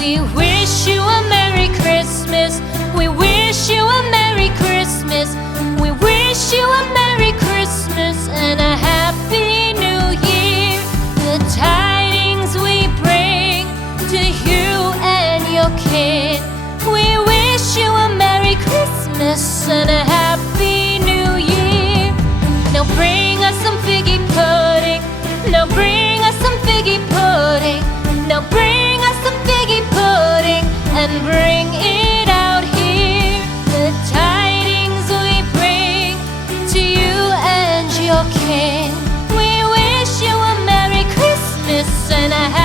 We wish you a Merry Christmas. We wish you a Merry Christmas. We wish you a Merry Christmas and a Happy New Year. The tidings we bring to you and your kin. We wish you a Merry Christmas and a Happy New Year. Now bring us some figgy pudding. Now bring us some figgy pudding. Now bring us some figgy pudding and bring it out here. The tidings we bring to you and your kin. We wish you a Merry Christmas and a